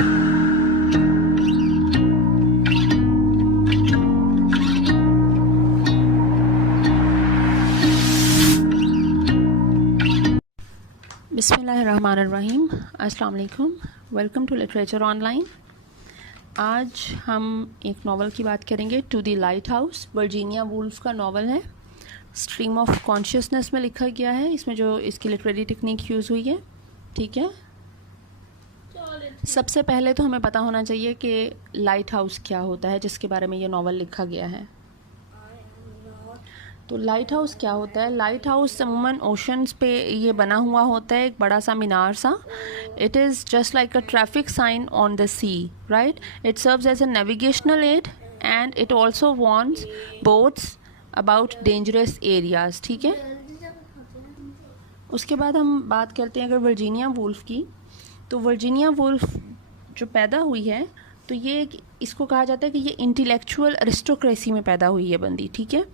बिस्मिल्लाहिर्रहमानिर्रहीम। अस्सलाम वालेकुम। Welcome to literature online. आज हम एक नावल की बात करेंगे, to the lighthouse. Virginia Woolf का नावल है, स्ट्रीम ऑफ कॉन्शियसनेस में लिखा गया है। इसमें जो इसकी लिटरेरी टेक्निक यूज़ हुई है, ठीक है। सबसे पहले तो हमें पता होना चाहिए कि लाइट हाउस क्या होता है, जिसके बारे में ये नावल लिखा गया है। तो लाइट हाउस क्या होता है? लाइट हाउस अमूमन ओशंस पे ये बना हुआ होता है, एक बड़ा सा मीनार सा। It is just like a traffic sign on the sea, right. It serves as a navigational aid and it also warns boats about dangerous areas, ठीक है। उसके बाद हम बात करते हैं अगर वर्जीनिया वुल्फ की। तो वर्जीनिया वुल्फ जो पैदा हुई है, तो ये इसको कहा जाता है कि ये इंटेलेक्चुअल अरिस्टोक्रेसी में पैदा हुई है बंदी, ठीक है।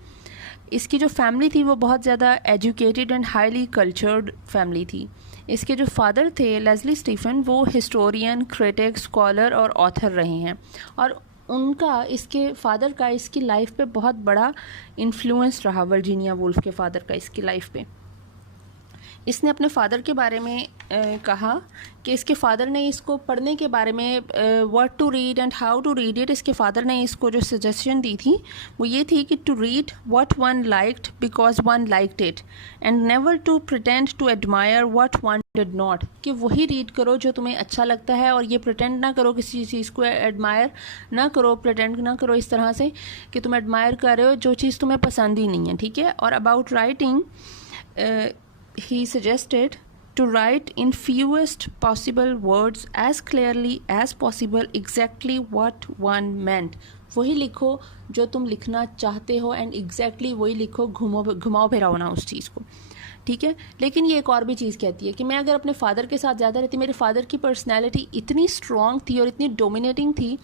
इसकी जो फैमिली थी वो बहुत ज़्यादा educated and highly cultured family थी। इसके जो फादर थे लेस्ली स्टीफन, वो हिस्टोरियन, क्रिटिक, स्कॉलर और ऑथर रहे हैं, और उनका, इसके फादर का इसकी लाइफ पे बहुत बड़ा इन्फ्लुएंस रहा। वर्जीनिया वुल्फ के फादर का इसकी लाइफ पे। इसने अपने फ़ादर के बारे में कहा कि इसके फ़ादर ने इसको पढ़ने के बारे में, what to read and how to read it, इसके फ़ादर ने इसको जो सजेशन दी थी वो ये थी कि to read what one liked because one liked it and never to pretend to admire what one did not. कि वही रीड करो जो तुम्हें अच्छा लगता है, और ये प्रिटेंड ना करो किसी चीज़ को एडमायर ना करो, प्रिटेंड ना करो इस तरह से कि तुम एडमायर कर रहे हो जो चीज़ तुम्हें पसंद ही नहीं है, ठीक है। और about writing, he suggested to write in fewest possible words as clearly as possible exactly what one meant। वही लिखो जो तुम लिखना चाहते हो एंड एग्जैक्टली वही लिखो, घुमाओ फिराओ ना उस चीज़ को, ठीक है। लेकिन ये एक और भी चीज़ कहती है कि मैं अगर अपने फादर के साथ ज़्यादा रहती, मेरे फादर की पर्सनैलिटी इतनी स्ट्रॉन्ग थी और इतनी डोमिनेटिंग थी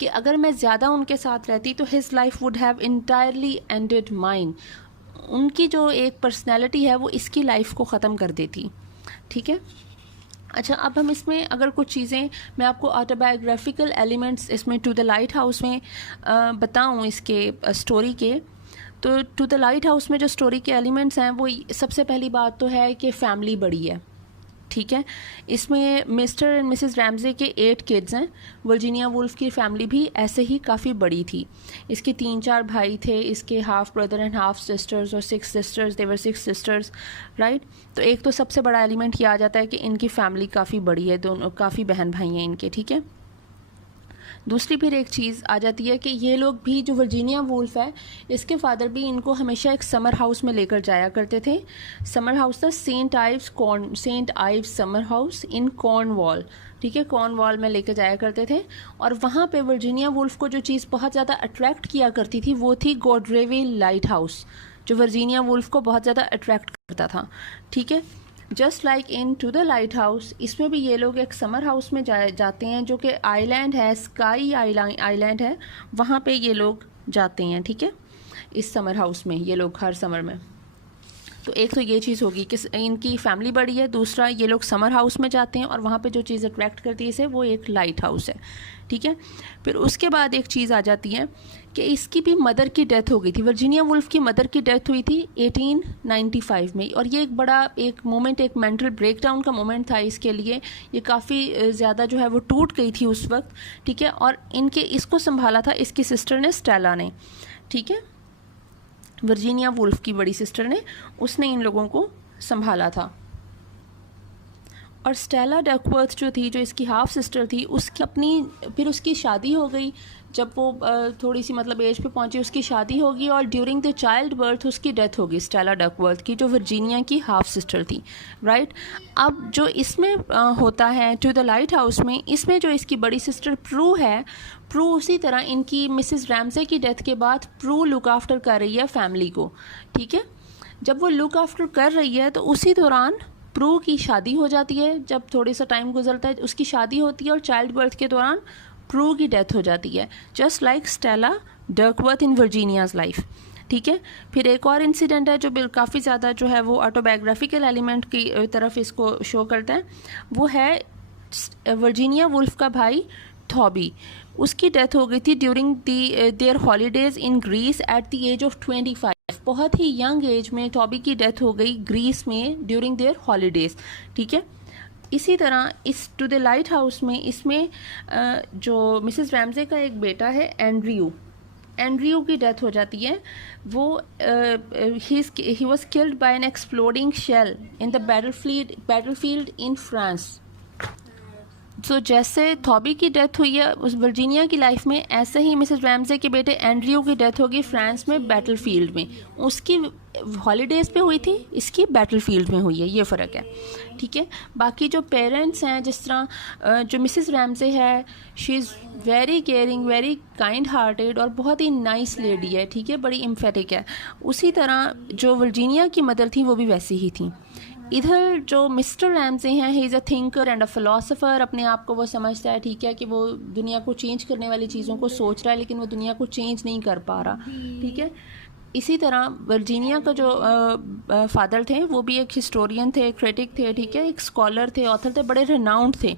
कि अगर मैं ज़्यादा उनके साथ रहती तो his life would have entirely ended mine. उनकी जो एक पर्सनैलिटी है वो इसकी लाइफ को ख़त्म कर देती, ठीक है। अच्छा, अब हम इसमें अगर कुछ चीज़ें मैं आपको ऑटोबायोग्राफिकल एलिमेंट्स इसमें टू द लाइट हाउस में बताऊं इसके स्टोरी के, तो टू द लाइट हाउस में जो स्टोरी के एलिमेंट्स हैं वो सबसे पहली बात तो है कि फैमिली बड़ी है, ठीक है। इसमें मिस्टर एंड मिसेस रैमजे के 8 किड्स हैं। वर्जीनिया वुल्फ की फैमिली भी ऐसे ही काफ़ी बड़ी थी। इसके 3-4 भाई थे, इसके half brother and half sisters, और 6 सिस्टर्स, देवर 6 सिस्टर्स, राइट। तो एक तो सबसे बड़ा एलिमेंट ये आ जाता है कि इनकी फैमिली काफ़ी बड़ी है, दोनों काफ़ी बहन भाई हैं इनके, ठीक है। दूसरी फिर एक चीज़ आ जाती है कि ये लोग भी, जो वर्जीनिया वुल्फ है, इसके फादर भी इनको हमेशा एक समर हाउस में लेकर जाया करते थे। समर हाउस था saint Ives summer house in Cornwall, ठीक है। कॉर्नवॉल में लेकर जाया करते थे, और वहाँ पे वर्जीनिया वुल्फ को जो चीज़ बहुत ज़्यादा अट्रैक्ट किया करती थी वो थी गॉड्रेविल लाइट हाउस, जो वर्जीनिया वुल्फ को बहुत ज़्यादा अट्रैक्ट करता था, ठीक है। Just like in to the lighthouse, इसमें भी ये लोग एक समर हाउस में जाते हैं, जो कि आइलैंड है, स्काई आइलैंड है, वहाँ पे ये लोग जाते हैं, ठीक है। इस समर हाउस में ये लोग हर समर में, तो एक तो ये चीज़ होगी कि इनकी फैमिली बड़ी है, दूसरा ये लोग समर हाउस में जाते हैं और वहाँ पे जो चीज़ अट्रैक्ट करती है इसे, वो एक लाइट हाउस है, ठीक है। फिर उसके बाद एक चीज़ आ जाती है कि इसकी भी मदर की डेथ हो गई थी। वर्जीनिया वुल्फ की मदर की डेथ हुई थी 1895 में, और ये एक बड़ा एक मोमेंट, एक मेंटल ब्रेकडाउन का मोमेंट था इसके लिए। ये काफ़ी ज़्यादा जो है वो टूट गई थी उस वक्त, ठीक है। और इसको संभाला था इसकी सिस्टर ने, स्टेला ने, ठीक है। वर्जीनिया वुल्फ की बड़ी सिस्टर ने, उसने इन लोगों को संभाला था। और स्टेला डकवर्थ जो थी, जो इसकी हाफ सिस्टर थी, फिर उसकी शादी हो गई। जब वो थोड़ी सी मतलब एज पे पहुंची, उसकी शादी होगी, और ड्यूरिंग द चाइल्ड बर्थ उसकी डेथ होगी, स्टेला डकवर्थ की, जो वर्जीनिया की हाफ सिस्टर थी, राइट। अब जो इसमें होता है टू द लाइट हाउस में, इसमें जो इसकी बड़ी सिस्टर प्रू है, प्रू उसी तरह इनकी मिसेस रैमजे की डेथ के बाद प्रू लुक आफ्टर कर रही है फैमिली को, ठीक है। जब वो लुक आफ्टर कर रही है तो उसी दौरान प्रू की शादी हो जाती है। जब थोड़ी सा टाइम गुजरता है उसकी शादी होती है, और चाइल्ड बर्थ के दौरान प्रू की डेथ हो जाती है, जस्ट लाइक स्टेला डकवर्थ इन वर्जीनियाज़ लाइफ, ठीक है। फिर एक और इंसिडेंट है जो काफ़ी ज़्यादा जो है वो ऑटोबायोग्राफिकल एलिमेंट की तरफ इसको शो करता है, वो है वर्जीनिया वुल्फ का भाई थॉबी, उसकी डेथ हो गई थी during their holidays in Greece at the age of 25। बहुत ही यंग एज में टॉबी की डेथ हो गई ग्रीस में ड्यूरिंग देयर हॉलीडेज़, ठीक है। इसी तरह इस टू द लाइट हाउस में इसमें जो मिसेस रैमजे का एक बेटा है एंड्रयू की डेथ हो जाती है। वो he was killed by an exploding shell in the battlefield in France. तो जैसे थॉबी की डेथ हुई है उस वर्जीनिया की लाइफ में, ऐसे ही मिसेस रैमजे के बेटे एंड्रयू की डेथ होगी फ्रांस में बैटलफील्ड में। उसकी हॉलीडेज़ पे हुई थी, इसकी बैटलफील्ड में हुई है, ये फ़र्क है, ठीक है। बाकी जो पेरेंट्स हैं, जिस तरह जो मिसेस रैमजे है, she is very caring, very kind hearted और बहुत ही नाइस लेडी है, ठीक है, बड़ी एम्फेटिक है। उसी तरह जो वर्जीनिया की मदर थी वो भी वैसी ही थी। इधर जो मिस्टर रैमजे हैं, he is a thinker and a philosopher. अपने आप को वो समझता है, ठीक है, कि वो दुनिया को चेंज करने वाली चीज़ों को सोच रहा है, लेकिन वो दुनिया को चेंज नहीं कर पा रहा, ठीक है। इसी तरह वर्जीनिया का जो फादर थे वो भी एक हिस्टोरियन थे, क्रिटिक थे, ठीक है, एक स्कॉलर थे, ऑथर थे, बड़े रिनाउंड थे।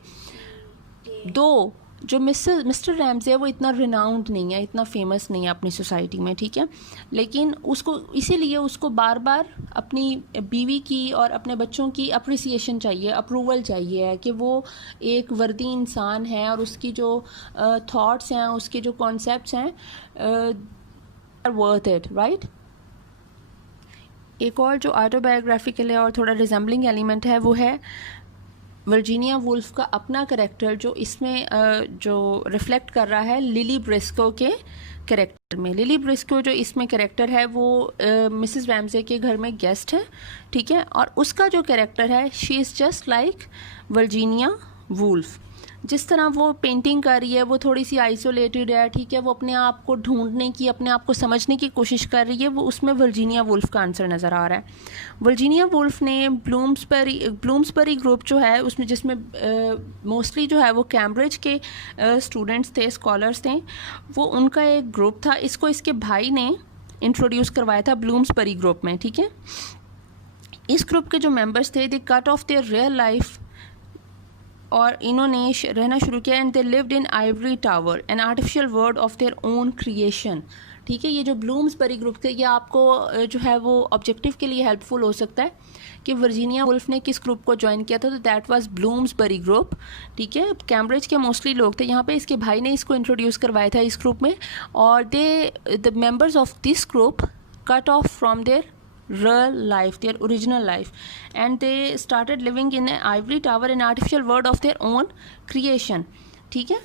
दो जो मिस्टर रैमजे है वो इतना रिनाउंड नहीं है, इतना फेमस नहीं है अपनी सोसाइटी में, ठीक है, लेकिन उसको इसीलिए उसको बार बार अपनी बीवी की और अपने बच्चों की अप्रिसिएशन चाहिए, अप्रूवल चाहिए कि वो एक वर्दी इंसान है और उसकी जो थॉट्स हैं, उसके जो कॉन्सेप्ट्स हैं आर वर्थ इट, राइट। एक और जो ऑटोबायोग्राफिकल है और थोड़ा रिजेंबलिंग एलिमेंट है वो है वर्जीनिया वुल्फ का अपना कैरेक्टर, जो इसमें जो रिफ्लेक्ट कर रहा है लिली ब्रिस्को के कैरेक्टर में। लिली ब्रिस्को जो इसमें कैरेक्टर है वो मिसेस रैमजे के घर में गेस्ट है, ठीक है, और उसका जो कैरेक्टर है, she is just like Virginia Woolf. जिस तरह वो पेंटिंग कर रही है वो थोड़ी सी आइसोलेटेड है, ठीक है, वो अपने आप को ढूंढने की, अपने आप को समझने की कोशिश कर रही है, वो उसमें वर्जीनिया वुल्फ का आंसर नज़र आ रहा है। वर्जीनिया वुल्फ ने ब्लूम्सबरी ग्रुप जो है उसमें, जिसमें मोस्टली जो है वो कैम्ब्रिज के स्टूडेंट्स थे, स्कॉलर्स थे, वो उनका एक ग्रुप था। इसको इसके भाई ने इंट्रोड्यूस करवाया था ब्लूम्सबरी ग्रुप में, ठीक है। इस ग्रुप के जो मेंबर्स थे, they cut off their real life और इन्होंने रहना शुरू किया, and they lived in ivory tower, an artificial world of their own creation, ठीक है। ये जो ब्लूम्सबरी ग्रुप थे, ये आपको जो है वो ऑब्जेक्टिव के लिए हेल्पफुल हो सकता है कि वर्जीनिया वुल्फ ने किस ग्रुप को ज्वाइन किया था, तो दैट वाज ब्लूम्सबरी ग्रुप, ठीक है। कैम्ब्रिज के मोस्टली लोग थे यहाँ पे, इसके भाई ने इसको इंट्रोड्यूस करवाया था इस ग्रुप में, और the members of this group cut off from their real life, their original life, and they started living in an ivory tower, an artificial world of their own creation, ठीक है,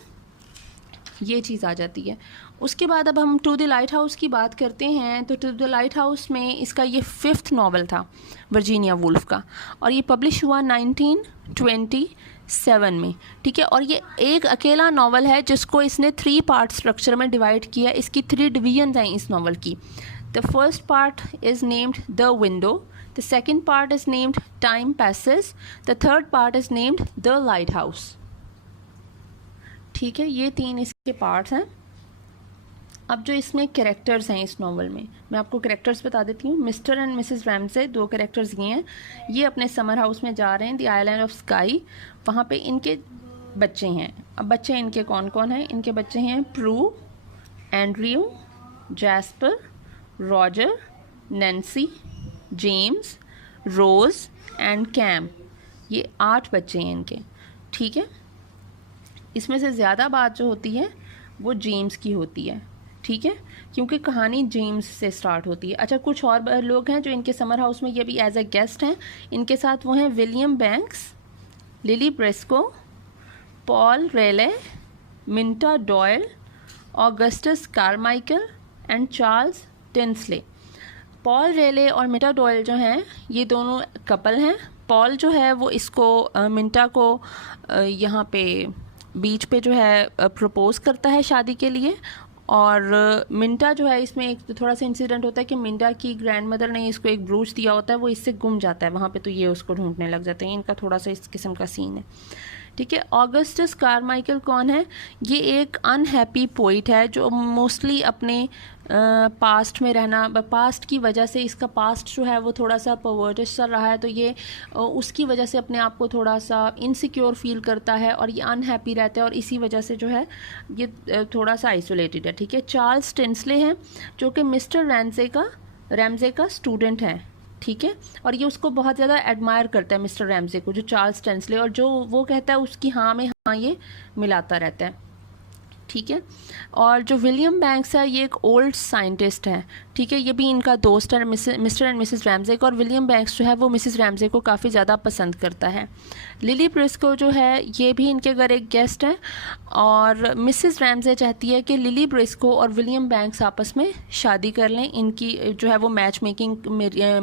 ये चीज़ आ जाती है। उसके बाद अब हम टू द लाइट हाउस की बात करते हैं। तो टू द लाइट हाउस में इसका ये 5th नावल था वर्जीनिया वुल्फ का, और ये पब्लिश हुआ 1927 में, ठीक है। और ये एक अकेला नावल है जिसको इसने 3 पार्ट स्ट्रक्चर में डिवाइड किया। इसकी 3 डिवीजन हैं इस नावल की। The first part is named The Window, the second part is named Time Passes, the third part is named The Lighthouse, ठीक है। ये 3 इसके पार्ट्स हैं। अब जो इसमें कैरेक्टर्स हैं इस नावल में, मैं आपको कैरेक्टर्स बता देती हूँ। Mister and Mrs Ramsay 2 characters ये हैं। ये अपने समर हाउस में जा रहे हैं, द आइलैंड ऑफ स्काई, वहाँ पे इनके बच्चे हैं। अब बच्चे इनके कौन कौन हैं? इनके बच्चे हैं Prue, Andrew, Jasper, Roger, Nancy, James, Rose and Cam. ये 8 बच्चे हैं इनके, ठीक है। इसमें से ज़्यादा बात जो होती है वो जेम्स की होती है, ठीक है, क्योंकि कहानी जेम्स से स्टार्ट होती है। अच्छा, कुछ और लोग हैं जो इनके समर हाउस में ये भी एज अ गेस्ट हैं। इनके साथ वो हैं William Banks, Lily Briscoe, Paul Rayley, Minta Doyle, Augustus Carmichael and Charles Tansley. Paul Rayley और मिंटा डॉयल जो हैं ये दोनों कपल हैं। पॉल जो है वो इसको मिंटा को यहाँ पे बीच पे जो है प्रपोज़ करता है शादी के लिए, और मिंटा जो है, इसमें एक थोड़ा सा इंसिडेंट होता है कि मिंटा की ग्रैंड मदर ने इसको एक ब्रूच दिया होता है, वो इससे गुम जाता है वहाँ पे, तो ये उसको ढूंढने लग जाते हैं। इनका थोड़ा सा इस किस्म का सीन है, ठीक है। ऑगस्टस कारमाइकल कौन है? ये एक अनहैप्पी पोइट है जो मोस्टली अपने पास्ट में रहना, पास्ट की वजह से इसका पास्ट जो है वो थोड़ा सा परवर्टिश चल रहा है, तो ये उसकी वजह से अपने आप को थोड़ा सा इनसिक्योर फील करता है और ये अनहैप्पी रहता है और इसी वजह से जो है ये थोड़ा सा आइसोलेटेड है, ठीक है। चार्ल्स टिंसले हैं जो कि मिस्टर रैमजे का स्टूडेंट है, ठीक है, और ये उसको बहुत ज़्यादा एडमायर करता है मिस्टर रैमजे को, जो चार्ल्स टिंसले, और जो वो कहता है उसकी हाँ में हाँ ये मिलाता रहता है, ठीक है। और जो विलियम बैंक्स है ये एक ओल्ड साइंटिस्ट है, ठीक है, ये भी इनका दोस्त है मिस्टर एंड मिसेस रैमजे को, और विलियम बैंक्स जो है वो मिसेस रैमजे को काफ़ी ज़्यादा पसंद करता है। लिली ब्रिस्को जो है ये भी इनके घर एक गेस्ट है, और मिसेस रैमजे चाहती है कि लिली ब्रिस्को और विलियम बैंक्स आपस में शादी कर लें, इनकी जो है वो मैच मेकिंग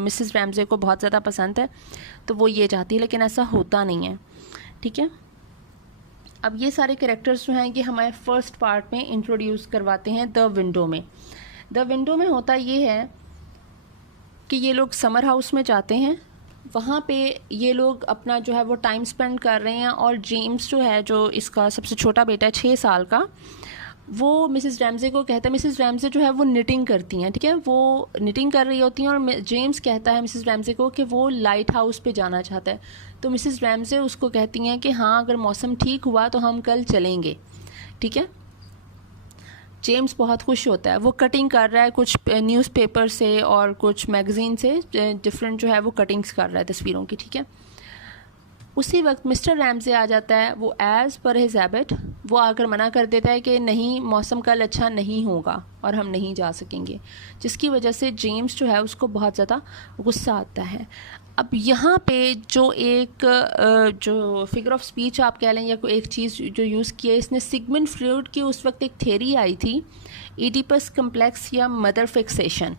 मिसेस रैमजे को बहुत ज़्यादा पसंद है, तो वो ये चाहती है, लेकिन ऐसा होता नहीं है, ठीक है। अब ये सारे कैरेक्टर्स जो हैं ये हमारे फर्स्ट पार्ट में इंट्रोड्यूस करवाते हैं द विंडो में। द विंडो में होता ये है कि ये लोग समर हाउस में जाते हैं, वहाँ पे ये लोग अपना जो है वो टाइम स्पेंड कर रहे हैं, और जेम्स जो है, जो इसका सबसे छोटा बेटा है 6 साल का, वो मिसेस रैमजे को कहता है, मिसेस रैमजे जो है वो निटिंग करती हैं, ठीक है, वो निटिंग कर रही होती हैं, और जेम्स कहता है मिसेस रैमजे को कि वो लाइट हाउस पे जाना चाहता है, तो मिसेस रैमजे उसको कहती हैं कि हाँ अगर मौसम ठीक हुआ तो हम कल चलेंगे, ठीक है। जेम्स बहुत खुश होता है, वो कटिंग कर रहा है कुछ न्यूज़पेपर से और कुछ मैगज़ीन से, डिफरेंट जो है वो कटिंग्स कर रहा है तस्वीरों की, ठीक है। उसी वक्त मिस्टर रैमजे आ जाता है, वो एज़ पर हिज हैबिट वो आकर मना कर देता है कि नहीं मौसम कल अच्छा नहीं होगा और हम नहीं जा सकेंगे, जिसकी वजह से जेम्स जो है उसको बहुत ज़्यादा गुस्सा आता है। अब यहाँ पे जो एक जो फिगर ऑफ स्पीच आप कह लें या कोई एक चीज़ जो यूज़ की है, इसने सिगमंड फ्रॉइड की उस वक्त एक थ्योरी आई थी, इडिपस कम्प्लेक्स या मदर फिक्सेशन,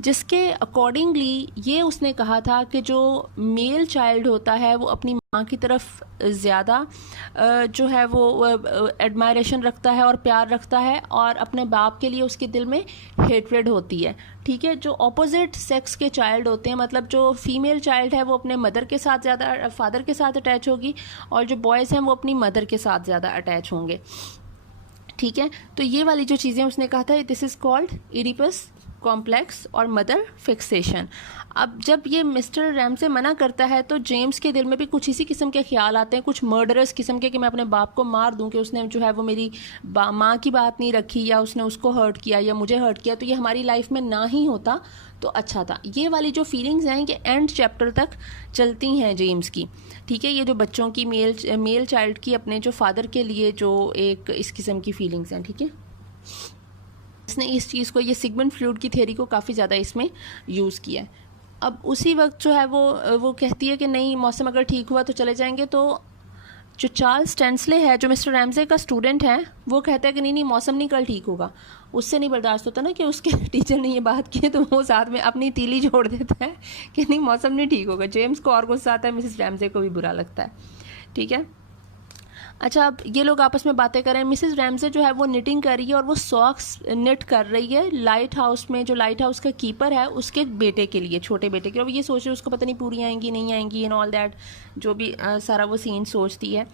जिसके अकॉर्डिंगली ये उसने कहा था कि जो मेल चाइल्ड होता है वो अपनी माँ की तरफ ज़्यादा जो है वो एडमायरेशन रखता है और प्यार रखता है, और अपने बाप के लिए उसके दिल में हेट्रेड होती है, ठीक है। जो ऑपोजिट सेक्स के चाइल्ड होते हैं, मतलब जो फीमेल चाइल्ड है वो अपने मदर के साथ ज़्यादा, फादर के साथ अटैच होगी, और जो बॉयज़ हैं वो अपनी मदर के साथ ज़्यादा अटैच होंगे, ठीक है। तो ये वाली जो चीज़ें उसने कहा था, this is called Oedipus complex और मदर फिक्सेशन। अब जब ये मिस्टर रैमजे मना करता है तो जेम्स के दिल में भी कुछ इसी किस्म के ख्याल आते हैं, कुछ मर्डरस किस्म के, कि मैं अपने बाप को मार दूं, कि उसने जो है वो मेरी माँ की बात नहीं रखी, या उसने उसको हर्ट किया या मुझे हर्ट किया, तो ये हमारी लाइफ में ना ही होता तो अच्छा था। ये वाली जो फीलिंग्स हैं कि एंड चैप्टर तक चलती हैं जेम्स की, ठीक है। ये जो बच्चों की मेल चाइल्ड की अपने जो फादर के लिए जो एक इस किस्म की फीलिंग्स हैं, ठीक है। इसने इस चीज़ को, ये सिगमंड फ्रॉइड की थ्योरी को काफ़ी ज़्यादा इसमें यूज़ किया है। अब उसी वक्त जो है वो कहती है कि नहीं मौसम अगर ठीक हुआ तो चले जाएंगे, तो जो चार्ल्स टिंसले है जो मिस्टर रैमजे का स्टूडेंट है वो कहता है कि नहीं मौसम नहीं कल ठीक होगा। उससे नहीं बर्दाश्त होता ना कि उसके टीचर ने ये बात की, तो वो साथ में अपनी तीली जोड़ देता है कि नहीं मौसम नहीं ठीक होगा। जेम्स को और गुस्सा आता है, मिसेस रैमजे को भी बुरा लगता है, ठीक है। अच्छा, अब ये लोग आपस में बातें कर रहे हैं। मिसेस रैमजे जो है वो निटिंग कर रही है और वो सॉक्स निट कर रही है लाइट हाउस में, जो लाइट हाउस का कीपर है उसके बेटे के लिए, छोटे बेटे के लिए। अब ये सोच रहे उसको पता नहीं पूरी आएंगी नहीं आएंगी एंड ऑल दैट, जो भी सारा वो सीन सोचती है।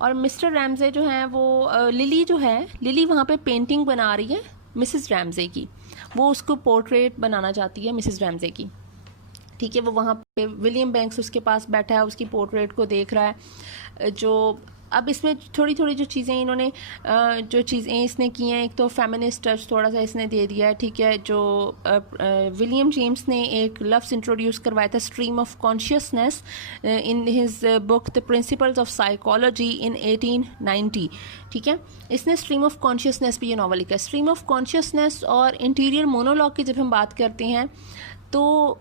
और मिस्टर रैमजे जो हैं वो लिली जो है, लिली वहाँ पे पेंटिंग बना रही है मिसेस रैमजे की, वो उसको पोर्ट्रेट बनाना चाहती है मिसेस रैमजे की, ठीक है। वो वहाँ पे विलियम बैंक्स उसके पास बैठा है, उसकी पोर्ट्रेट को देख रहा है। जो अब इसमें थोड़ी थोड़ी जो चीज़ें इन्होंने जो चीज़ें इसने की हैं, एक तो फेमिनिस्ट टच थोड़ा सा इसने दे दिया है, ठीक है। जो विलियम जेम्स ने एक लफ्ज़ इंट्रोड्यूस करवाया था, stream of consciousness, in his book the principles of psychology in 1890, ठीक है। इसने स्ट्रीम ऑफ कॉन्शियसनेस भी ये नॉवल लिखा है। स्ट्रीम ऑफ कॉन्शियसनेस और इंटीरियर मोनोलॉग की जब हम बात करते हैं तो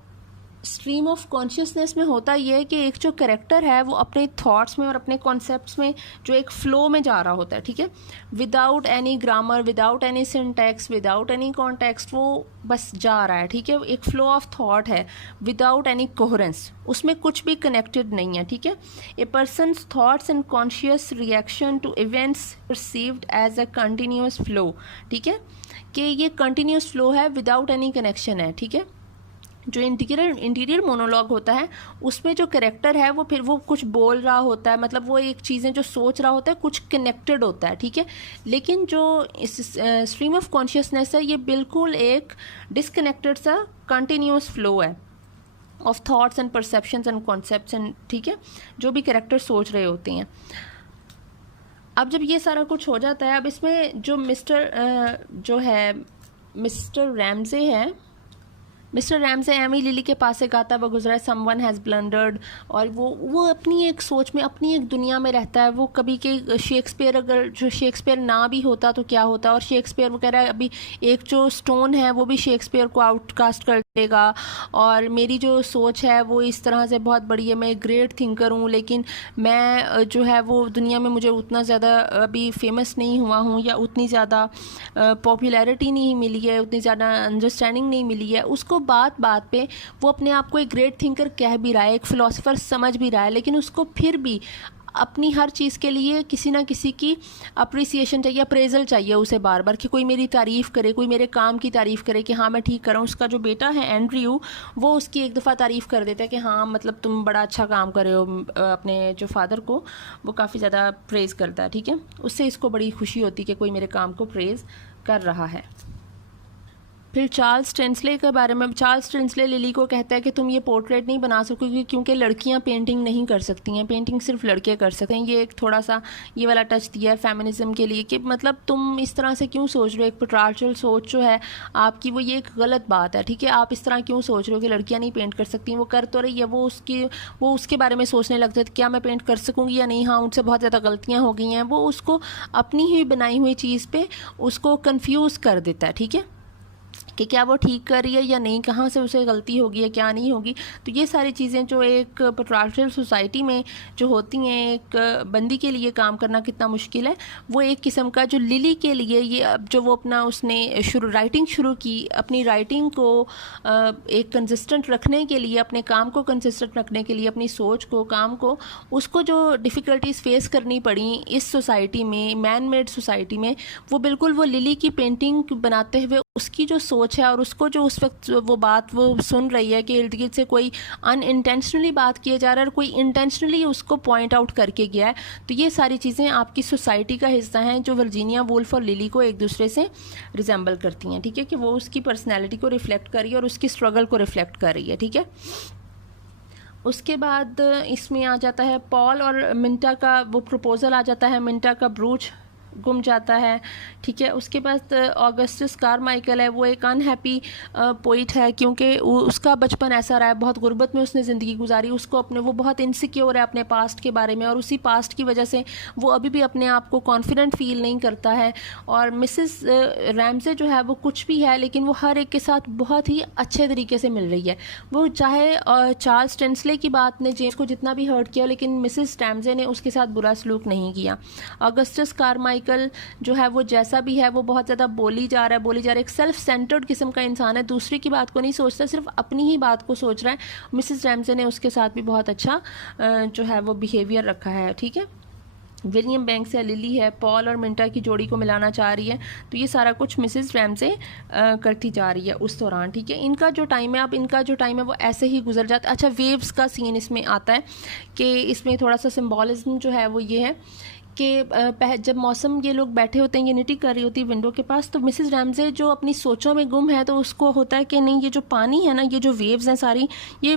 स्ट्रीम ऑफ कॉन्शियसनेस में होता यह है कि एक जो कैरेक्टर है वो अपने थॉट्स में और अपने कॉन्सेप्ट्स में जो एक फ़्लो में जा रहा होता है, ठीक है, without any grammar, without any syntax, without any context, वो बस जा रहा है, ठीक है। एक फ़्लो ऑफ थॉट है विदाउट एनी कोहेरेंस, उसमें कुछ भी कनेक्टेड नहीं है, ठीक है। A person's thoughts and conscious reaction to events perceived as a continuous flow, ठीक है, कि ये कंटिन्यूस फ्लो है विदाउट एनी कनेक्शन है, ठीक है। जो इंटीरियर मोनोलॉग होता है उसमें जो कैरेक्टर है वो फिर वो कुछ बोल रहा होता है, मतलब वो एक चीज़ें जो सोच रहा होता है कुछ कनेक्टेड होता है, ठीक है। लेकिन जो इस स्ट्रीम ऑफ कॉन्शियसनेस है ये बिल्कुल एक डिसकनेक्टेड सा कंटिन्यूस फ्लो है of thoughts and perceptions and concepts and, ठीक है, जो भी कैरेक्टर सोच रहे होते हैं। अब जब ये सारा कुछ हो जाता है, अब इसमें जो मिस्टर रैमजे है, मिस्टर रैमजे एमी लिली के पास से गाता हुआ गुजरा है, समवन हैज़ ब्लंडर्ड, और वो अपनी एक सोच में अपनी एक दुनिया में रहता है। वो कभी के शेक्सपियर, अगर जो शेक्सपियर ना भी होता तो क्या होता, और शेक्सपियर वो कह रहा है अभी एक जो स्टोन है वो भी शेक्सपियर को आउटकास्ट कर देगा, और मेरी जो सोच है वो इस तरह से बहुत बड़ी है, मैं एक ग्रेट थिंकर हूँ, लेकिन मैं जो है वो दुनिया में मुझे उतना ज़्यादा अभी फेमस नहीं हुआ हूँ, या उतनी ज़्यादा पॉपुलैरिटी नहीं मिली है, उतनी ज़्यादा अंडरस्टैंडिंग नहीं मिली है। उसको बात बात पे वो अपने आप को एक ग्रेट थिंकर कह भी रहा है, एक फ़िलासफ़र समझ भी रहा है, लेकिन उसको फिर भी अपनी हर चीज़ के लिए किसी ना किसी की अप्रिसिएशन चाहिए, अप्रेजल चाहिए उसे बार बार, कि कोई मेरी तारीफ़ करे, कोई मेरे काम की तारीफ़ करे कि हाँ मैं ठीक कर रहा हूँ। उसका जो बेटा है एंड्रयू, वो उसकी एक दफ़ा तारीफ़ कर देता है कि हाँ मतलब तुम बड़ा अच्छा काम कर रहे हो, अपने जो फादर को वो काफ़ी ज़्यादा प्रेज़ करता है, ठीक है। उससे इसको बड़ी खुशी होती है कि कोई मेरे काम को प्रेज़ कर रहा है। फिर चार्ल्स टेंसले के बारे में, चार्ल्स टेंसले लिली को कहता है कि तुम ये पोर्ट्रेट नहीं बना सकोगी क्योंकि लड़कियां पेंटिंग नहीं कर सकती हैं, पेंटिंग सिर्फ लड़के कर सकते हैं। ये एक थोड़ा सा ये वाला टच दिया है फेमिनिज्म के लिए कि मतलब तुम इस तरह से क्यों सोच रहे हो, एक पेट्रार्चल सोच जो है आपकी वो ये एक गलत बात है, ठीक है। आप इस तरह क्यों सोच रहे हो कि लड़कियाँ नहीं पेंट कर सकती, वो कर तो रही है, वो उसके बारे में सोचने लगते थे क्या मैं पेंट कर सकूँगी या नहीं, हाँ मुझसे बहुत ज़्यादा गलतियाँ हो गई हैं, वो उसको अपनी ही बनाई हुई चीज़ पर उसको कन्फ्यूज़ कर देता है, ठीक है, कि क्या वो ठीक कर रही है या नहीं, कहाँ से उसे गलती होगी या क्या नहीं होगी। तो ये सारी चीज़ें जो एक पेट्रार्चल सोसाइटी में जो होती हैं, एक बंदी के लिए काम करना कितना मुश्किल है, वो एक किस्म का जो लिली के लिए ये अब जो वो अपना उसने राइटिंग शुरू की, अपनी राइटिंग को एक कंसिस्टेंट रखने के लिए, अपने काम को कंसिस्टेंट रखने के लिए, अपनी सोच को, काम को, उसको जो डिफ़िकल्टीज़ फेस करनी पड़ी इस सोसाइटी में, मैन मेड सोसाइटी में, वो बिल्कुल वो लिली की पेंटिंग बनाते हुए उसकी जो सोच है और उसको जो उस वक्त वो बात वो सुन रही है कि इर्द गिर्द से कोई अनइंटेंशनली बात किया जा रहा है और कोई इंटेंशनली उसको पॉइंट आउट करके गया है। तो ये सारी चीज़ें आपकी सोसाइटी का हिस्सा हैं जो वर्जीनिया वुल्फ और लिली को एक दूसरे से रिजेंबल करती हैं, ठीक है, कि वो उसकी पर्सनैलिटी को रिफ्लेक्ट कर रही है और उसकी स्ट्रगल को रिफ्लेक्ट कर रही है, ठीक है। उसके बाद इसमें आ जाता है पॉल और मिंटा का वो प्रपोज़ल आ जाता है, मिंटा का ब्रूच गुम जाता है, ठीक है। उसके बाद ऑगस्टस कारमाइकल है, वो एक अनहैप्पी पोइट है क्योंकि उसका बचपन ऐसा रहा है, बहुत गुर्बत में उसने ज़िंदगी गुजारी, उसको अपने वो बहुत इनसिक्योर है अपने पास्ट के बारे में, और उसी पास्ट की वजह से वो अभी भी अपने आप को कॉन्फिडेंट फील नहीं करता है। और मिसेस रैमजे जो है वो कुछ भी है लेकिन वो हर एक के साथ बहुत ही अच्छे तरीके से मिल रही है। वो चाहे चार्ल्स टेंसले की बात ने जेम्स को जितना भी हर्ट किया, लेकिन मिसेस रैमजे ने उसके साथ बुरा सलूक नहीं किया। ऑगस्टस कारमाइकल जो है वो जैसा भी है वो बहुत ज़्यादा बोली जा रहा है, एक सेल्फ सेंटर्ड किस्म का इंसान है, दूसरे की बात को नहीं सोचता, सिर्फ अपनी ही बात को सोच रहा है। मिसेस रैमजे ने उसके साथ भी बहुत अच्छा जो है वो बिहेवियर रखा है, ठीक है। विलियम बैंक्स है, लिली है, पॉल और मिंटा की जोड़ी को मिलाना चाह रही है, तो ये सारा कुछ मिसेस रैमजे करती जा रही है उस दौरान, ठीक है। इनका जो टाइम है, अब इनका जो टाइम है वो ऐसे ही गुजर जाता है। अच्छा, वेव्स का सीन इसमें आता है कि इसमें थोड़ा सा सिम्बॉलिज्म जो है वो ये है कि जब मौसम ये लोग बैठे होते हैं, ये निटिंग कर रही होती है विंडो के पास, तो मिसेस रैमजे जो अपनी सोचों में गुम है, तो उसको होता है कि नहीं ये जो पानी है ना, ये जो वेव्स हैं सारी, ये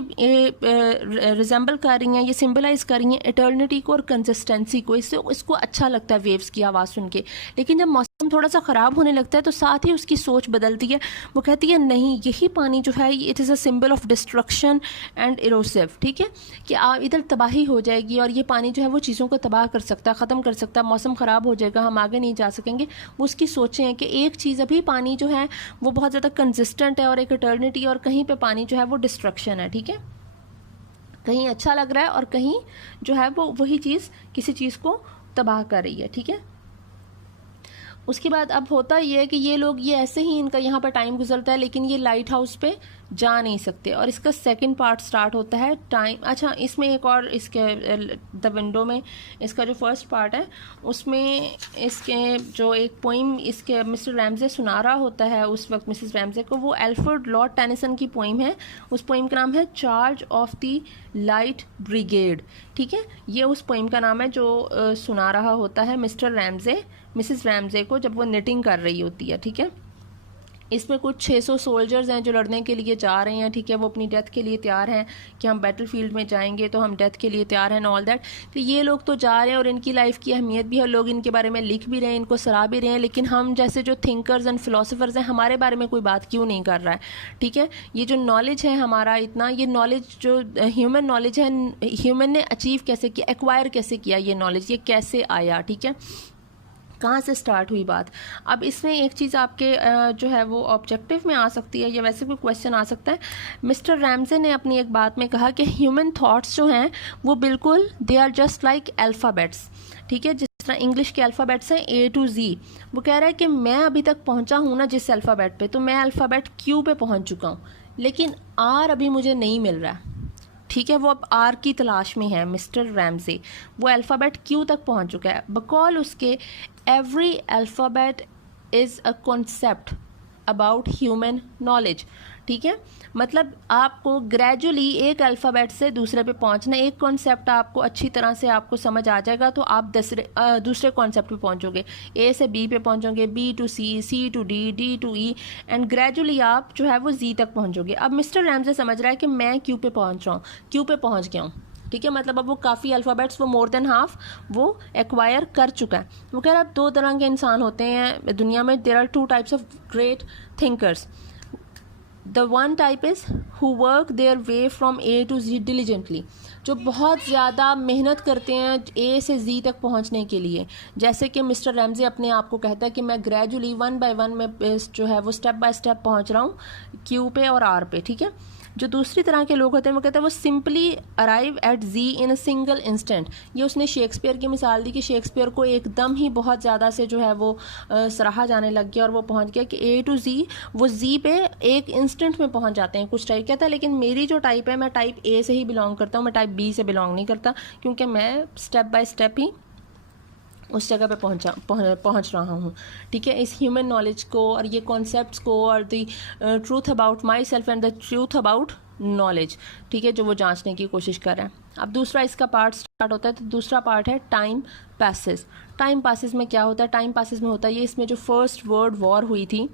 रिजेंबल कर रही हैं, ये सिंबलाइज कर रही हैं एटर्निटी को और कंसिस्टेंसी को। इसको अच्छा लगता है वेव्स की आवाज़ सुन के। लेकिन जब मौसम थोड़ा सा ख़राब होने लगता है तो साथ ही उसकी सोच बदलती है, वो कहती है नहीं यही पानी जो है it is a symbol of destruction and erosive, ठीक है, कि इधर तबाही हो जाएगी और ये पानी जो है वो चीज़ों को तबाह कर सकता है, ख़त्म कर सकता है, मौसम ख़राब हो जाएगा, हम आगे नहीं जा सकेंगे। वो उसकी सोचें हैं कि एक चीज़ अभी पानी जो है वो बहुत ज़्यादा कंसिस्टेंट है और एक इटर्निटी, और कहीं पे पानी जो है वो डिस्ट्रक्शन है, ठीक है, कहीं अच्छा लग रहा है और कहीं जो है वो वही चीज़ किसी चीज़ को तबाह कर रही है, ठीक है। उसके बाद अब होता ये है कि ये लोग ये ऐसे ही इनका यहाँ पर टाइम गुजरता है, लेकिन ये लाइट हाउस पे जा नहीं सकते। और इसका सेकंड पार्ट स्टार्ट होता है टाइम। अच्छा, इसमें एक और इसके द विंडो में इसका जो फर्स्ट पार्ट है उसमें इसके जो एक पोइम इसके मिस्टर रैमजे सुना रहा होता है उस वक्त मिसेस रैमजे को, वो एल्फ्रेड लॉर्ड टेनिसन की पोइम है। उस पोइम का नाम है charge of the light brigade. ठीक है, ये उस पोइम का नाम है जो सुना रहा होता है मिस्टर रैमजे मिसेस रैमजे को जब वो निटिंग कर रही होती है। ठीक है, इसमें कुछ 600 सोल्जर्स हैं जो लड़ने के लिए जा रहे हैं। ठीक है, वो अपनी डेथ के लिए तैयार हैं कि हम बैटलफील्ड में जाएंगे तो हम डेथ के लिए तैयार हैं ऑल दैट। तो ये लोग तो जा रहे हैं और इनकी लाइफ की अहमियत भी है, लोग इनके बारे में लिख भी रहे हैं, इनको सराह भी रहे हैं, लेकिन हम जैसे जो थिंकर्स एंड फिलोसफर्स हैं हमारे बारे में कोई बात क्यों नहीं कर रहा है। ठीक है, ये जो नॉलेज है हमारा इतना, ये नॉलेज जो ह्यूमन नॉलेज है, ह्यूमन ने अचीव कैसे किया, एक्वायर कैसे किया ये नॉलेज, ये कैसे आया। ठीक है, कहाँ से स्टार्ट हुई बात। अब इसमें एक चीज़ आपके जो है वो ऑब्जेक्टिव में आ सकती है या वैसे कोई क्वेश्चन आ सकता है। मिस्टर रैमजे ने अपनी एक बात में कहा कि ह्यूमन थॉट्स जो हैं वो बिल्कुल they are just like alphabets. ठीक है, जिस तरह इंग्लिश के अल्फ़ाबेट्स हैं A to Z, वो कह रहा है कि मैं अभी तक पहुँचा हूँ ना जिस अल्फ़ाबेट पे, तो मैं अल्फ़ाबेट Q पे पहुँच चुका हूँ, लेकिन R अभी मुझे नहीं मिल रहा। ठीक है, वो अब आर की तलाश में है मिस्टर रैमजे, वो अल्फ़ाबेट क्यू तक पहुंच चुका है। बकौल उसके every alphabet is a concept about human knowledge. ठीक है, मतलब आपको ग्रेजुअली एक अल्फ़ाबेट से दूसरे पे पहुंचना, एक कॉन्सेप्ट आपको अच्छी तरह से आपको समझ आ जाएगा तो आप दूसरे कॉन्सेप्ट पे पहुंचोगे, ए से बी पे पहुंचोगे, B to C, C to D, D to E, and gradually आप जो है वो जी तक पहुंचोगे। अब मिस्टर रैमजे समझ रहा है कि मैं क्यू पे पहुंच रहा हूँ, क्यू पे पहुंच गया हूँ। ठीक है, मतलब अब वो काफ़ी अल्फ़ाबेट्स, वो मोर देन हाफ वो एक्वायर कर चुका है। वो कह रहा है अब दो तरह के इंसान होते हैं दुनिया में, there are two types of great thinkers. The one type is who work their way from A to Z diligently, जो बहुत ज़्यादा मेहनत करते हैं A से Z तक पहुंचने के लिए। जैसे कि मिस्टर रैमजे अपने आप को कहता है कि मैं ग्रेजुअली 1 by 1 में जो है वो स्टेप बाय स्टेप पहुंच रहा हूँ Q पे और R पे। ठीक है, जो दूसरी तरह के लोग होते हैं वो कहते हैं वो simply arrive at G in a single instant. ये उसने शेक्सपियर की मिसाल दी कि शेक्सपियर को एकदम ही बहुत ज़्यादा से जो है वो सराहा जाने लग गया और वो पहुंच गया कि ए टू जी, वो जी पे एक इंस्टेंट में पहुंच जाते हैं। कुछ टाइप कहता है लेकिन मेरी जो टाइप है, मैं टाइप ए से ही बिलोंग करता हूँ, मैं टाइप बी से बिलोंग नहीं करता, क्योंकि मैं स्टेप बाय स्टेप ही उस जगह पे पहुंच रहा हूँ। ठीक है, इस ह्यूमन नॉलेज को और ये कॉन्सेप्ट्स को और the truth about my self and the truth about knowledge, ठीक है, जो वो जांचने की कोशिश कर रहे हैं। अब दूसरा इसका पार्ट स्टार्ट होता है, तो दूसरा पार्ट है टाइम पैसेस। टाइम पैसेस में क्या होता है? टाइम पैसेस में होता है ये, इसमें जो फर्स्ट वर्ल्ड वॉर हुई थी,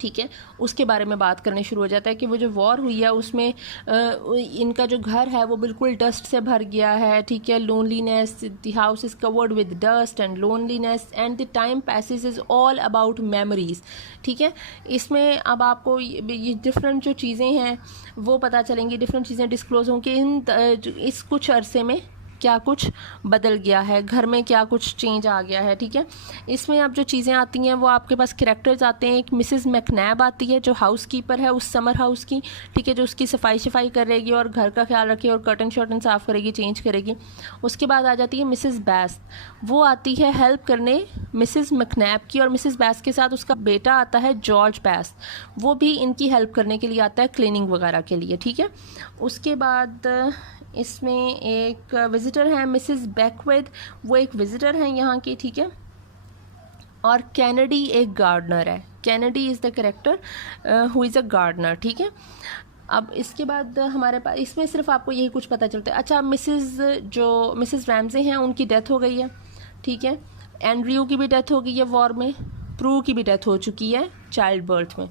ठीक है, उसके बारे में बात करने शुरू हो जाता है कि वो जो वॉर हुई है उसमें इनका जो घर है वो बिल्कुल डस्ट से भर गया है। ठीक है, loneliness, the house is covered with dust and loneliness and the time passes is all about memories. ठीक है, इसमें अब आपको ये डिफरेंट जो चीज़ें हैं वो पता चलेंगी, डिफरेंट चीज़ें डिस्क्लोज होंगी इस कुछ अरसे में क्या कुछ बदल गया है, घर में क्या कुछ चेंज आ गया है। ठीक है, इसमें अब जो चीज़ें आती हैं वो आपके पास कैरेक्टर्स आते हैं। एक मिसेस मैकनैब आती है जो हाउस कीपर है उस समर हाउस की, ठीक है, जो उसकी सफाई करेगी और घर का ख्याल रखेगी और कर्टन शर्टन साफ़ करेगी, चेंज करेगी। उसके बाद आ जाती है मिसेस बैस, वो आती है हेल्प करने मिसेस मैकनैब की, और मिसेस बैस के साथ उसका बेटा आता है जॉर्ज बैस, वो भी इनकी हेल्प करने के लिए आता है क्लीनिंग वगैरह के लिए। ठीक है, उसके बाद इसमें एक विज़िटर है मिसेस बैकवेद, वो एक विज़िटर हैं यहाँ की। ठीक है, और कैनेडी एक गार्डनर है, Kennedy is the character who is a gardener. ठीक है, अब इसके बाद हमारे पास इसमें सिर्फ आपको यही कुछ पता चलता है। अच्छा, मिसेस रैमजे हैं उनकी डेथ हो गई है। ठीक है, एंड्रयू की भी डेथ हो गई है वॉर में, प्रू की भी डेथ हो चुकी है चाइल्ड बर्थ में।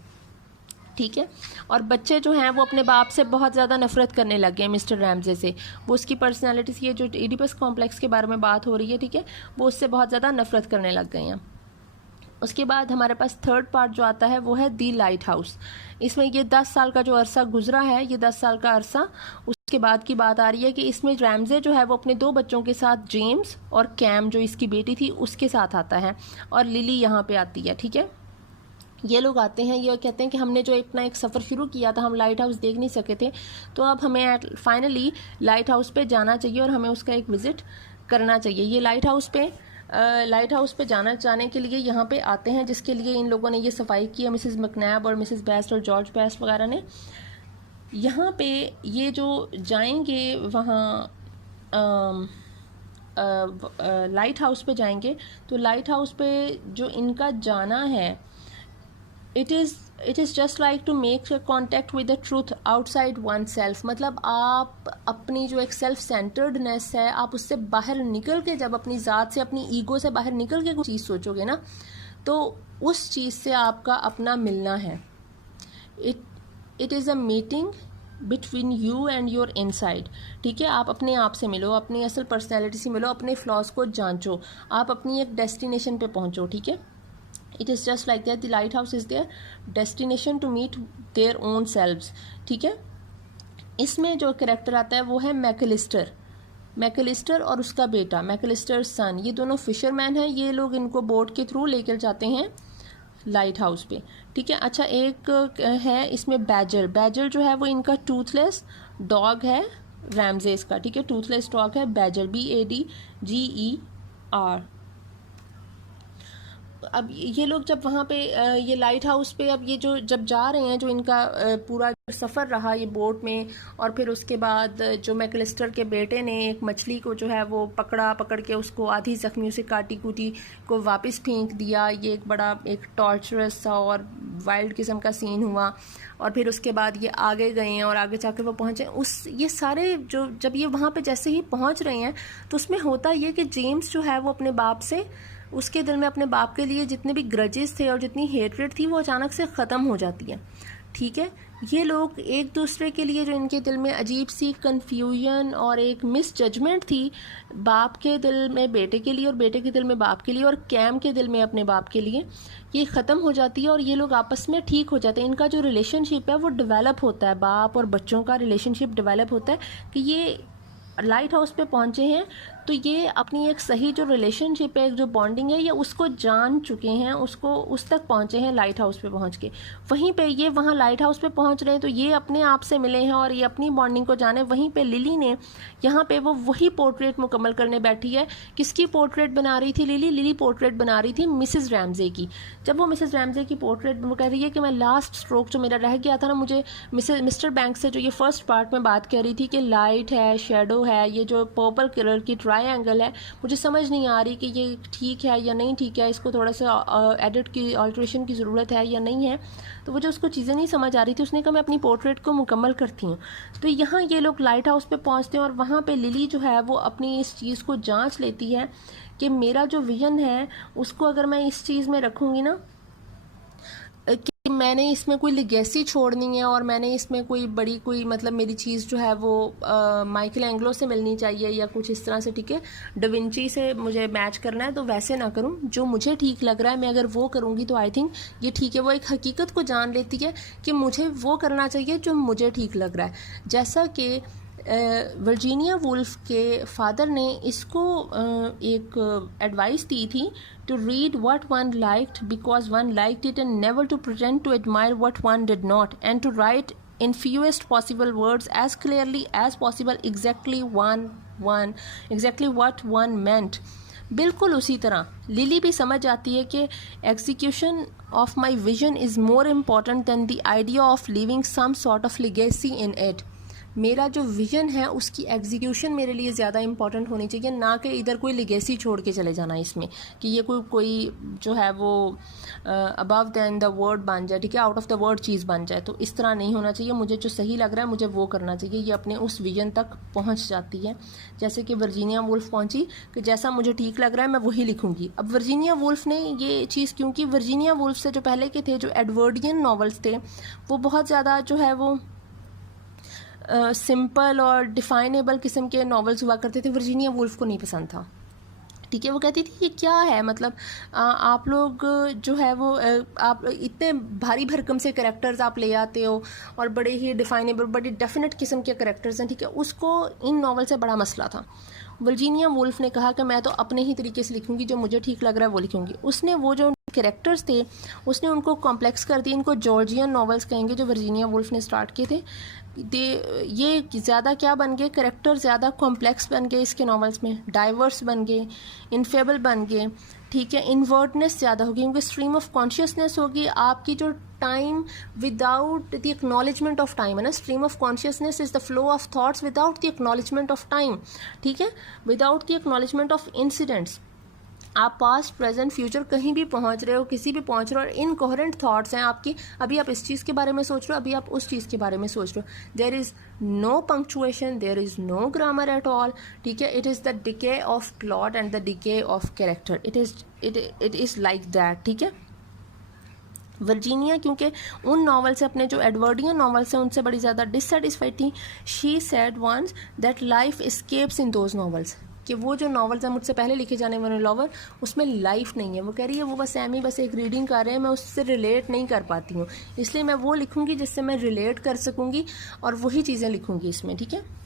ठीक है, और बच्चे जो हैं वो अपने बाप से बहुत ज़्यादा नफरत करने लग गए मिस्टर रैमजे से, वो उसकी पर्सनालिटी से, ये जो एडिपस कॉम्प्लेक्स के बारे में बात हो रही है, ठीक है, वो उससे बहुत ज़्यादा नफरत करने लग गए हैं। उसके बाद हमारे पास थर्ड पार्ट जो आता है वो है दी लाइट हाउस। इसमें ये 10 साल का जो अरसा गुजरा है, ये 10 साल का अरसा, उसके बाद की बात आ रही है कि इसमें रैमजे जो है वो अपने 2 बच्चों के साथ, जेम्स और कैम जो इसकी बेटी थी उसके साथ आता है, और लिली यहाँ पे आती है। ठीक है, ये लोग आते हैं, ये कहते हैं कि हमने जो अपना एक सफ़र शुरू किया था, हम लाइट हाउस देख नहीं सके थे, तो अब हमें फाइनली लाइट हाउस पे जाना चाहिए और हमें उसका एक विज़िट करना चाहिए। ये लाइट हाउस पे जाने के लिए यहाँ पे आते हैं, जिसके लिए इन लोगों ने ये सफाई की है, मिसेस मैकनैब और मिसेस बेस्ट और जॉर्ज बेस्ट वगैरह ने। यहाँ पे ये जो जाएंगे वहाँ लाइट हाउस पे जाएंगे, तो लाइट हाउस पे जो इनका जाना है, it is just like to make contact with the truth outside oneself. मतलब आप अपनी जो एक सेल्फ सेंटर्डनेस है, आप उससे बाहर निकल के, जब अपनी ज़ात से, अपनी ईगो से बाहर निकल के कुछ चीज़ सोचोगे ना, तो उस चीज़ से आपका अपना मिलना है। It is a meeting between you and your inside. ठीक है, आप अपने आप से मिलो, अपनी असल पर्सनैलिटी से मिलो, अपने फ्लॉज को जांचो, आप अपनी एक डेस्टिनेशन पे पहुंचो। ठीक है, it is just like that, the lighthouse is their destination to meet their own selves. ठीक है, इसमें जो कैरेक्टर आता है वो है मैकलिस्टर और उसका बेटा, मैकलिस्टर सन। ये दोनों फिशरमैन हैं, ये लोग इनको बोट के थ्रू लेकर जाते हैं लाइट हाउस पे। ठीक है, अच्छा एक है इसमें बैजर जो है वो इनका टूथलेस डॉग है रैमजेस का। ठीक है, टूथलेस डॉग है बैजर, BADGER। अब ये लोग जब वहाँ पे ये लाइट हाउस पे, अब ये जो जब जा रहे हैं, जो इनका पूरा सफ़र रहा ये बोट में, और फिर उसके बाद जो मैकलिस्टर के बेटे ने एक मछली को जो है वो पकड़ के उसको आधी ज़ख्मियों से काटी कूटी को वापस फेंक दिया। ये एक बड़ा एक टॉर्चरस सा और वाइल्ड किस्म का सीन हुआ। और फिर उसके बाद ये आगे गए हैं और आगे जाकर वो पहुँचे उस, ये सारे जो जब ये वहाँ पे जैसे ही पहुँच रहे हैं, तो उसमें होता ये कि जेम्स जो है वो अपने बाप से, उसके दिल में अपने बाप के लिए जितने भी ग्रजेस थे और जितनी हेटरेट थी वो अचानक से ख़त्म हो जाती है। ठीक है, ये लोग एक दूसरे के लिए, जो इनके दिल में अजीब सी कन्फ्यूजन और एक मिस जजमेंट थी, बाप के दिल में बेटे के लिए और बेटे के दिल में बाप के लिए और कैम के दिल में अपने बाप के लिए, ये ख़त्म हो जाती है और ये लोग आपस में ठीक हो जाते हैं। इनका जो रिलेशनशिप है वो डेवलप होता है, बाप और बच्चों का रिलेशनशिप डेवलप होता है कि ये लाइट हाउस पे पहुंचे हैं तो ये अपनी एक सही जो रिलेशनशिप है, एक जो बॉन्डिंग है, ये उसको जान चुके हैं, उसको उस तक पहुंचे हैं लाइट हाउस पे पहुंच के। वहीं पे ये वहाँ लाइट हाउस पे पहुंच रहे हैं तो ये अपने आप से मिले हैं और ये अपनी बॉन्डिंग को जाने। वहीं पे लिली ने यहाँ पे वो वही पोर्ट्रेट मुकम्मल करने बैठी है। किसकी पोर्ट्रेट बना रही थी लिली पोर्ट्रेट बना रही थी मिसेस रैमजे की। जब वो मिसेस रैमजे की पोर्ट्रेट वो कह रही है कि मैं लास्ट स्ट्रोक जो मेरा रह गया था ना, मुझे मिस्टर बैंक से जो ये फर्स्ट पार्ट में बात कह रही थी कि लाइट है, शेडो है, ये जो पर्पल कलर की ट्रायंगल है, मुझे समझ नहीं आ रही कि ये ठीक है या नहीं ठीक है, इसको थोड़ा सा एडिट की, ऑल्ट्रेशन की ज़रूरत है या नहीं है। तो वो जो उसको चीज़ें नहीं समझ आ रही थी, उसने कहा मैं अपनी पोर्ट्रेट को मुकम्मल करती हूँ। तो यहाँ ये लोग लाइट हाउस पे पहुँचते हैं और वहाँ पे लिली जो है वो अपनी इस चीज़ को जांच लेती है कि मेरा जो विजन है उसको अगर मैं इस चीज़ में रखूँगी ना कि मैंने इसमें कोई लिगेसी छोड़नी है और मैंने इसमें कोई बड़ी कोई मतलब मेरी चीज़ जो है वो माइकल एंग्लो से मिलनी चाहिए या कुछ इस तरह से, ठीक है, डविंची से मुझे मैच करना है, तो वैसे ना करूं, जो मुझे ठीक लग रहा है मैं अगर वो करूंगी तो आई थिंक ये ठीक है। वो एक हकीकत को जान लेती है कि मुझे वो करना चाहिए जो मुझे ठीक लग रहा है। जैसा कि वर्जीनिया वुल्फ के फादर ने इसको एक एडवाइस दी थी to read what one liked because one liked it and never to pretend to admire what one did not, and to write in fewest possible words as clearly as possible exactly what one meant। बिल्कुल उसी तरह lily भी समझ आती है कि execution of my vision is more important than the idea of living some sort of legacy in it. मेरा जो विज़न है उसकी एग्जीक्यूशन मेरे लिए ज़्यादा इंपॉर्टेंट होनी चाहिए, ना कि इधर कोई लिगेसी छोड़ के चले जाना इसमें कि ये कोई जो है वो अबव दैन द वर्ड बन जाए, ठीक है, आउट ऑफ द वर्ड चीज़ बन जाए। तो इस तरह नहीं होना चाहिए। मुझे जो सही लग रहा है मुझे वो करना चाहिए। ये अपने उस विज़न तक पहुंच जाती है, जैसे कि वर्जीनिया वुल्फ पहुंची कि जैसा मुझे ठीक लग रहा है मैं वही लिखूंगी। अब वर्जीनिया वुल्फ ने ये चीज़, क्योंकि वर्जीनिया वुल्फ से जो पहले के थे जो एडवर्डियन नॉवेल्स थे वो बहुत ज़्यादा जो है वो सिंपल और डिफाइनेबल किस्म के नॉवेल्स हुआ करते थे, वर्जीनिया वुल्फ को नहीं पसंद था। ठीक है, वो कहती थी ये क्या है, मतलब आप लोग जो है वो आप इतने भारी भरकम से कैरेक्टर्स आप ले आते हो और बड़े ही डिफाइनेबल बड़ी डेफिनेट किस्म के कैरेक्टर्स हैं, ठीक है। उसको इन नॉवल से बड़ा मसला था। वर्जीनिया वुल्फ ने कहा कि मैं तो अपने ही तरीके से लिखूंगी, जो मुझे ठीक लग रहा है वो लिखूंगी। उसने वो जो कैरेक्टर्स थे उसने उनको कॉम्प्लेक्स कर दिया। इनको जॉर्जियन नॉवेल्स कहेंगे जो वर्जीनिया वुल्फ ने स्टार्ट किए थे। ये ज़्यादा क्या बन गए, कैरेक्टर ज़्यादा कॉम्प्लेक्स बन गए इसके नॉवेल्स में, डाइवर्स बन गए, इनफेबल बन गए, ठीक है, इनवर्टनेस ज़्यादा होगी क्योंकि स्ट्रीम ऑफ कॉन्शियसनेस होगी आपकी जो time without the acknowledgement of time है ना, stream of consciousness is the flow of thoughts without the acknowledgement of time, ठीक है, without the acknowledgement of incidents. आप पास्ट प्रेजेंट फ्यूचर कहीं भी पहुंच रहे हो, किसी भी पहुंच रहे हो, और इनकोहेरेंट थॉट्स हैं आपकी, अभी आप इस चीज़ के बारे में सोच रहे हो, अभी आप उस चीज़ के बारे में सोच रहे हो। There is no punctuation, there is no grammar at all, ठीक है। It is the decay of plot and the decay of character, it is like that, ठीक है। वर्जीनिया क्योंकि उन नॉवल से, अपने जो एडवर्डियन नॉवल्स हैं उनसे बड़ी ज़्यादा डिससेटिस्फाइड थी। She said once that life escapes in those novels, कि वो जो नॉवल्स हैं मुझसे पहले लिखे जाने वाले नॉवल, उसमें लाइफ नहीं है। वो कह रही है वो बस एमी बस एक रीडिंग कर रहे हैं, मैं उससे रिलेट नहीं कर पाती हूँ, इसलिए मैं वो लिखूँगी जिससे मैं रिलेट कर सकूँगी और वही चीज़ें लिखूँगी इसमें, ठीक है।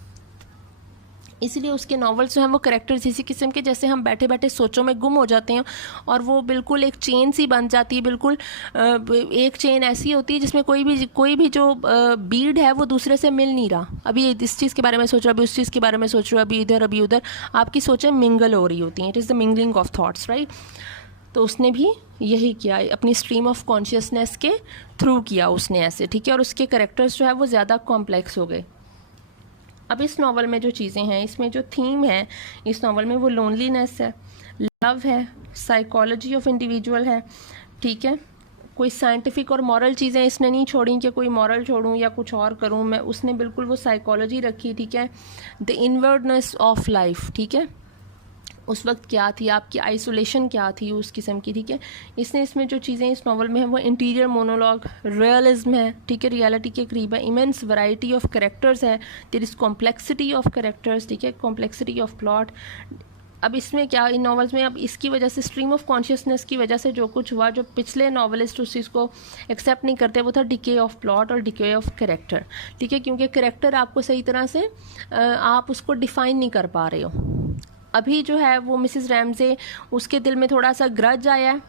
इसलिए उसके नॉवेल्स जो हैं वो कैरेक्टर्स इसी किस्म के, जैसे हम बैठे बैठे सोचों में गुम हो जाते हैं और वो बिल्कुल एक चेन सी बन जाती है, बिल्कुल एक चेन ऐसी होती है जिसमें कोई भी जो बीड है वो दूसरे से मिल नहीं रहा। अभी इस चीज़ के बारे में सोच रहा, अभी उस चीज़ के बारे में सोच रहा, अभी इधर अभी उधर, आपकी सोचें मिंगल हो रही होती हैं। It is the mingling of thoughts, right. तो उसने भी यही किया, अपनी स्ट्रीम ऑफ कॉन्शियसनेस के थ्रू किया उसने ऐसे, ठीक है। और उसके कैरेक्टर्स जो है वो ज़्यादा कॉम्प्लेक्स हो गए। अब इस नावल में जो चीज़ें हैं, इसमें जो थीम है इस नावल में, वो लोनलीनेस है, लव है, साइकोलॉजी ऑफ इंडिविजुअल है, ठीक है। कोई साइंटिफिक और मॉरल चीज़ें इसने नहीं छोड़ी कि कोई मॉरल छोड़ूं या कुछ और करूं मैं, उसने बिल्कुल वो साइकोलॉजी रखी, ठीक है। द इनवर्डनेस ऑफ लाइफ, ठीक है, उस वक्त क्या थी, आपकी आइसोलेशन क्या थी उस किस्म की, ठीक है। इसने इसमें जो चीज़ें इस नावल में है वो इंटीरियर मोनोलॉग, रियलिज्म है, ठीक है, रियलिटी के करीब है, इमेंस वैरायटी ऑफ कैरेक्टर्स है, there is complexity of characters, ठीक है, कॉम्प्लेक्सिटी ऑफ प्लॉट। अब इसमें क्या, इन नॉवेल्स में अब इसकी वजह से, स्ट्रीम ऑफ कॉन्शियसनेस की वजह से जो कुछ हुआ, जो पिछले नॉवलिस्ट उस चीज़ को एक्सेप्ट नहीं करते, वो था डिके ऑफ प्लॉट और डिके ऑफ कैरेक्टर, ठीक है। क्योंकि कैरेक्टर आपको सही तरह से आप उसको डिफ़ाइन नहीं कर पा रहे हो। अभी जो है वो मिसेस रैमजे, उसके दिल में थोड़ा सा ग्रज आया है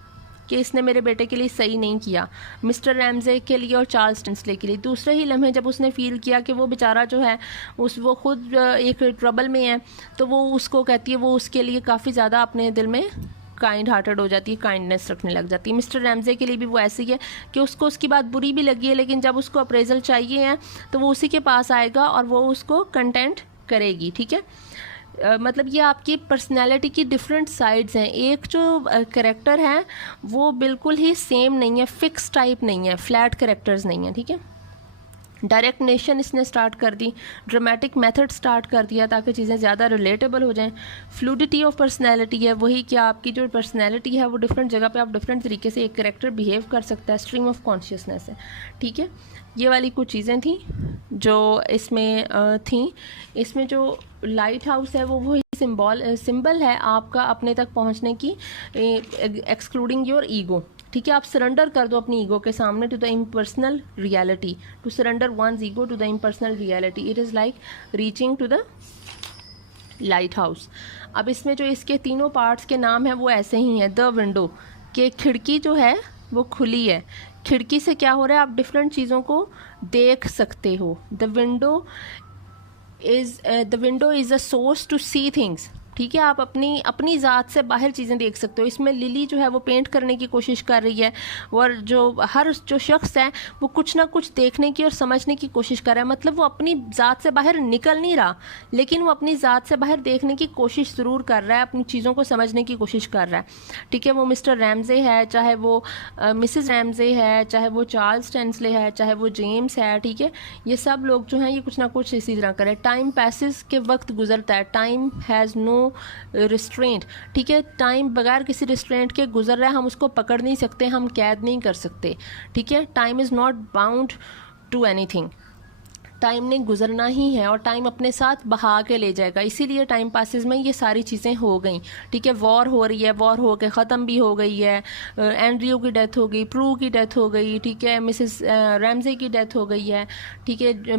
कि इसने मेरे बेटे के लिए सही नहीं किया, मिस्टर रैमजे के लिए और चार्ल्स टेंसले के लिए। दूसरे ही लम्हे जब उसने फ़ील किया कि वो बेचारा जो है वो खुद एक ट्रबल में है, तो वो उसको कहती है, वो उसके लिए काफ़ी ज़्यादा अपने दिल में काइंड हार्टेड हो जाती है, काइंडनेस रखने लग जाती है। मिस्टर रैमजे के लिए भी वो ऐसी है कि उसको उसकी बात बुरी भी लगी है, लेकिन जब उसको अप्रेजल चाहिए है तो वो उसी के पास आएगा और वो उसको कंटेंट करेगी, ठीक है। मतलब ये आपकी पर्सनैलिटी की डिफरेंट साइड्स हैं। एक जो कैरेक्टर है वो बिल्कुल ही सेम नहीं है, फिक्स टाइप नहीं है, फ्लैट कैरेक्टर्स नहीं है, ठीक है। डायरेक्ट नेशन इसने स्टार्ट कर दी, ड्रामेटिक मेथड स्टार्ट कर दिया ताकि चीज़ें ज़्यादा रिलेटेबल हो जाएं। फ्लूडिटी ऑफ पर्सनैलिटी है, वही कि आपकी जो पर्सनैलिटी है वो डिफरेंट जगह पे आप डिफरेंट तरीके से एक कैरेक्टर बिहेव कर सकता है। स्ट्रीम ऑफ कॉन्शियसनेस है, ठीक है। ये वाली कुछ चीज़ें थी जो इसमें थी। इसमें जो लाइट हाउस है वो वही सिंबल है आपका अपने तक पहुंचने की, एक्सक्लूडिंग योर ईगो, ठीक है। आप सरेंडर कर दो अपनी ईगो के सामने to the impersonal reality, to surrender once ego to the impersonal reality, it is like reaching to the lighthouse. अब इसमें जो इसके तीनों पार्ट्स के नाम हैं वो ऐसे ही हैं। द विंडो, के खिड़की जो है वो खुली है, खिड़की से क्या हो रहा है, आप डिफरेंट चीज़ों को देख सकते हो। The window is a source to see things, ठीक है। आप अपनी ज़ात से बाहर चीज़ें देख सकते हो। इसमें लिली जो है वो पेंट करने की कोशिश कर रही है, और हर जो शख्स है वो कुछ ना कुछ देखने की और समझने की कोशिश कर रहा है। मतलब वो अपनी ज़ात से बाहर निकल नहीं रहा, लेकिन वो अपनी ज़ात से बाहर देखने की कोशिश ज़रूर कर रहा है, अपनी चीज़ों को समझने की कोशिश कर रहा है, ठीक है। वो मिस्टर रैमजे है, चाहे वो मिसेस रैमजे है, चाहे वो चार्ल्स टेंसले है, चाहे वो जेम्स है, ठीक है। ये सब लोग जो हैं ये कुछ ना कुछ इसी तरह करें। टाइम पैसेस के वक्त गुजरता है, टाइम हैज़ नो रिस्ट्रेंट, ठीक है। टाइम बगैर किसी रिस्ट्रेंट के गुजर रहा है, हम उसको पकड़ नहीं सकते, हम कैद नहीं कर सकते, ठीक है। Time is not bound to anything, time ने गुजरना ही है और टाइम अपने साथ बहा के ले जाएगा। इसीलिए टाइम पासेस में ये सारी चीज़ें हो गई, ठीक है। वॉर हो रही है, वॉर हो के ख़त्म भी हो गई है, एंड्रयू की डेथ हो गई, प्रू की डेथ हो गई, ठीक है, मिसेस रैमजे की डेथ हो गई है, ठीक है।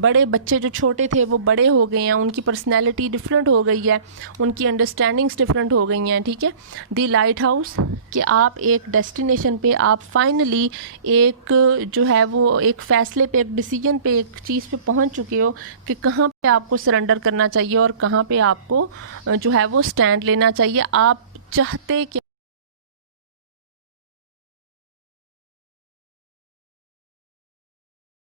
बड़े बच्चे जो छोटे थे वो बड़े हो गए हैं, उनकी पर्सनैलिटी डिफरेंट हो गई है, उनकी अंडरस्टैंडिंग्स डिफरेंट हो गई हैं, ठीक है। द लाइट हाउस, कि आप एक डेस्टिनेशन पे, आप फाइनली एक जो है वो एक फ़ैसले पे, एक डिसीजन पे, एक चीज़ पे पहुंच चुके हो कि कहाँ पे आपको सरेंडर करना चाहिए और कहाँ पे आपको जो है वो स्टैंड लेना चाहिए। आप चाहते कि